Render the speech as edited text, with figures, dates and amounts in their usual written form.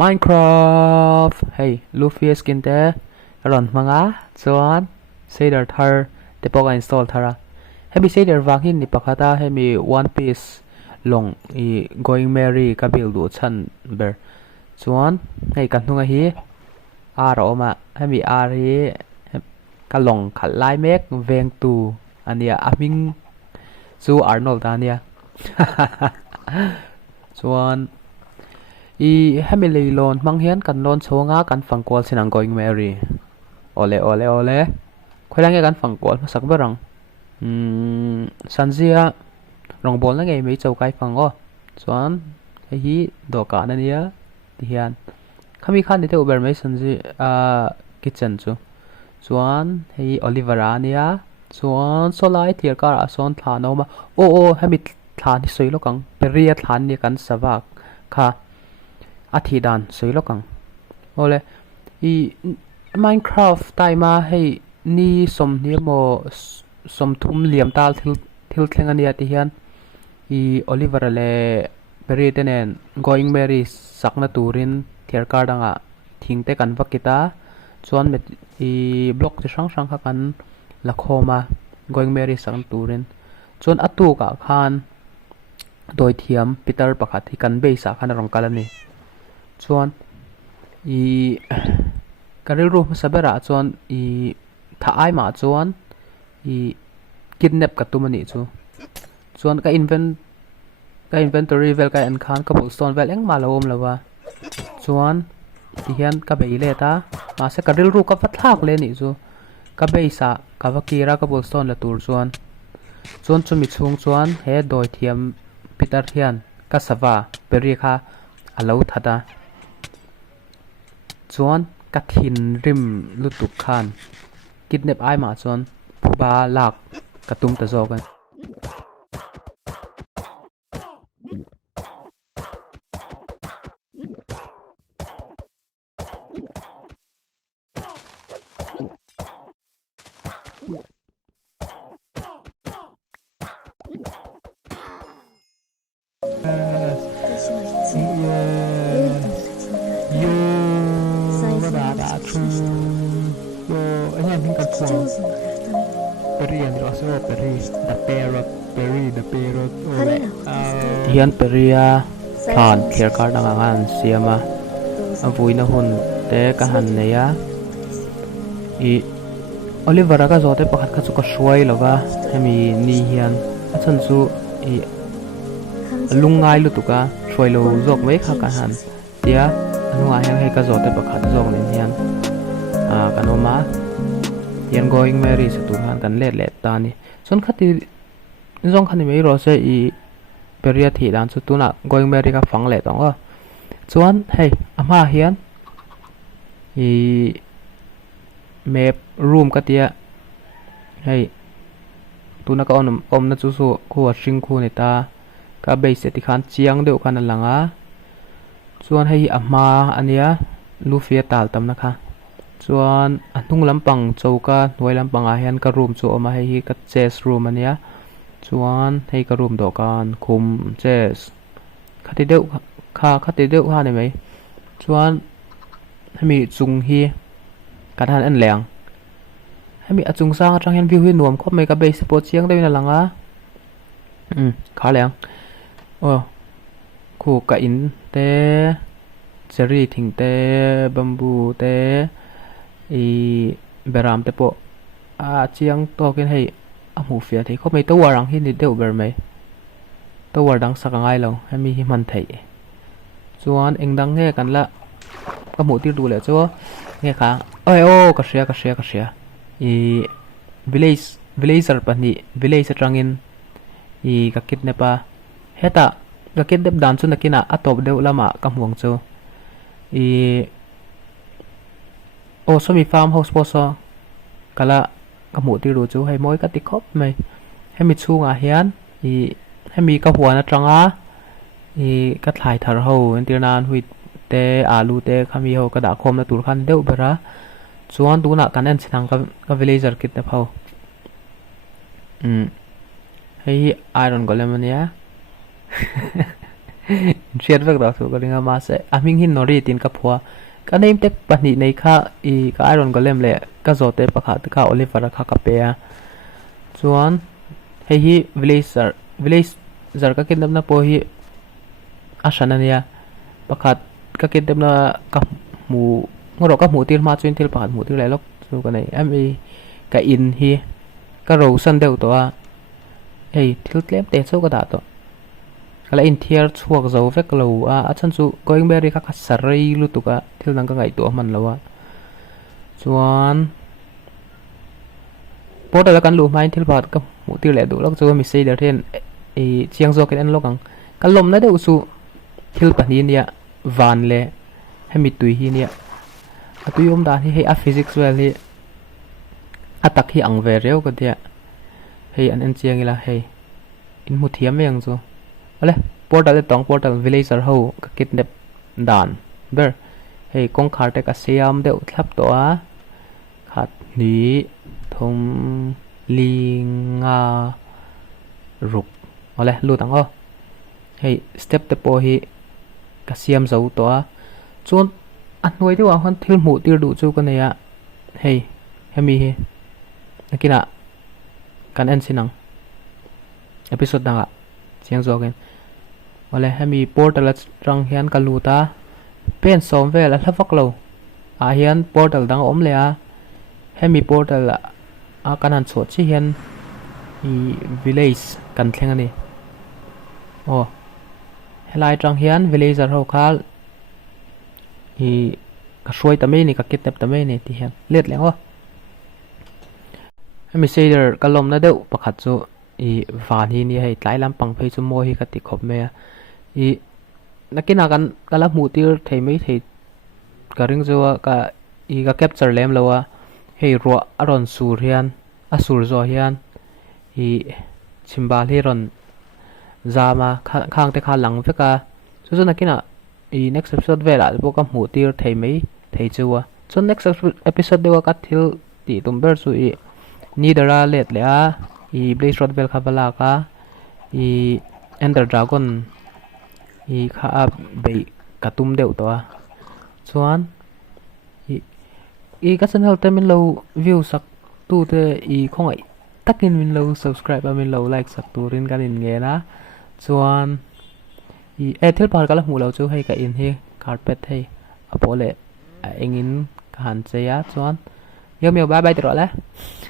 Minecraft hey Luffy skin te ron manga chuan shader thar te pawh install thara hemi shader wangin ni pakhata hemi one piece long I going merry ka build du chan ber chuan hei kan hnunga hi ar oma hemi ar hi ka long khal lai mek veng tu ania aming chu Arnold ania chuan hemi leilon mang hian kan lon chhawng a kan fangkwal sinang going merry ole ole ole khoilang kan fangkwal masak berang sanjia rong bol na ngai mei chau kai fango chuan hi dokan ania ti hian khami khan te uber mai sanji kitchen chu chuan hei Olivera ania chuan solai thiar kar a son thla no ma o hemi thla ni soi lokang peria thlan ni kan savak kha athi dan soi lokang ole Minecraft taima hei ni som ni mo som thum liam tal thil thleng ania ti hian Oliver le peri tenen going merry sakna turin thiar kar danga thingte kan vakita chuan met block ti sang sang kha kan lakhoma going merry sang turin chuan atu ka khan doi thiam Peter pakhat hi kan be sa khan rong kalani chuan karil ru sabera chuan tha ai ma chuan kidnap ka tumani chu chuan ka inventory vel ka an khan ka stone vel eng ma lawom lawa chuan ti hian ka bei le ta ma se karil ru ka fathak le ni chu ka bei sa ka vakira ka stone la tur chuan chumi chung chuan he doi thiam Peter hian ka sava peri kha alo thada chuan ka thin rim lutuk khan kidnap ai ma chuan phuba lak katum ta zo kan hian peria than thiar kar danga ngan siama avuina hun te ka han neya Oliver ka zote pakhat kha chu ka shwai lova hemi ni hian achan chu lungai lutuka shwai lo zok mai kha ka han tia anunga hian hei ka zote pakhat zok nen hian kanoma hian going merry se tu han kan let ta ni chon khati zong khani mai ro se peria thi dan chu tuna going merry ka phang le tong a chuan hei ama hian map room ka tia hei tuna ka om na chu su khuwa hring khu ni ta ka base ti khan chiang deuh khan langa chuan hei ama ania Luffy tal tam na kha chuan ahnung lampang chauka hnuai lampang a hian ka room chu oma hei ka chest room ania chuan hei ka room dokan khum chest khati deuh ha ni mai chuan hemi chung hi kan han an leng hemi achung sang atang hian view hi nuam khop mai ka base support chiang deuh na langa kha leng khu ka in te cherry thing te bamboo te beram te po chiang tokin hei amu fia thei khop mai to warang hi ni deuh ber mai to war dang sakangai lo hemi hi man thei chuan engdang nge kan la ka mu tir du le chu nge kha oi ka sia villager pani village atangin ka kidnapa heta ka kidnap dan chu nakina atop deuh lama ka hmuang chu somi farm house po so kala ka mu tir du chu hei moi ka ti khop mai hemi chunga hian hemi ka huan atanga ka thlai thar ho internan hui te alu te khami ho ka da khom na tur khan deuh bera chuan tuna kan an chinang ka villager kit na phau hei iron golem ania Share vek da su ka ringa ma se aming hin nori tin ka phua ka name tek pani nei kha I ka iron golem le ka zote pakha ka oliver kha ka pe a chuan hei hi village ka kin na po hi asanania pakhat ka kin na ka mu ngoro ka mu tir ma chuin thil pakhat mu tir le lok chu ka nei ami ka in hi ka ro san deu to a hei thil tlem te chu ka da to kala in thiar chuak zo vek lo a chan chu going berry kha sarai lu tu ka thil nang ka ngai to man lo a chuan portal kan lu mai thil pakhat ka mu tir le du lok chu mi sei der then e chiang zo ken an lokang kalom na deu su thil pani nia van le hemi tui hi nia atuyom da hi a physics well hi atak hi ang ve reu ka dia hei an chiang ila hei in mu thiam yang chu ale portal le tong portal villager ho ka kidnap dan ber hei kong khar te ka siam deu thlap to a khat ni thom linga ruk ale lu tang o hei step te po hi ka siam zo to a chun an noi de wa han thil mu tir du chu ka ne ya hei hemi hi nakina kan en sinang episode danga chiang zo gen wale hemi portal rang hian kaluta pen som vel a hlavak lo a hian portal dang om le a hemi portal a kanan chho chi hian I village kan thleng ani o helai rang hian villager ho khal I ka shroi ta mai ni ka kitap ta mai ni ti hian let leng o hemi seider kalom na deu pakhat chu I van hi ni hei tlai lam pang phei chu mo hi ka ti khop me I nakina kan kala mu tir thei mai thei ka ring zo ka I ka capture lem lo a hei ro aron sur hian a sur zo hian I chimbal hi ron zama khang te kha lang veka chu chu nakina I next episode vela bo ka mu tir thei mai thei chu a chu next episode dewa ka thil ti tumber chu I nidara let le a I blaze rod vel khabala ka I ender dragon I kha be katum deu to a chuan I ka channel te min lo view sak tu te I khongai takin min lo subscribe a min lo like sak turin kan in nge na chuan I thil par kala mu lo chu hei ka in hi carpet hei apole engin ka han cheya chuan yom bye bye tro la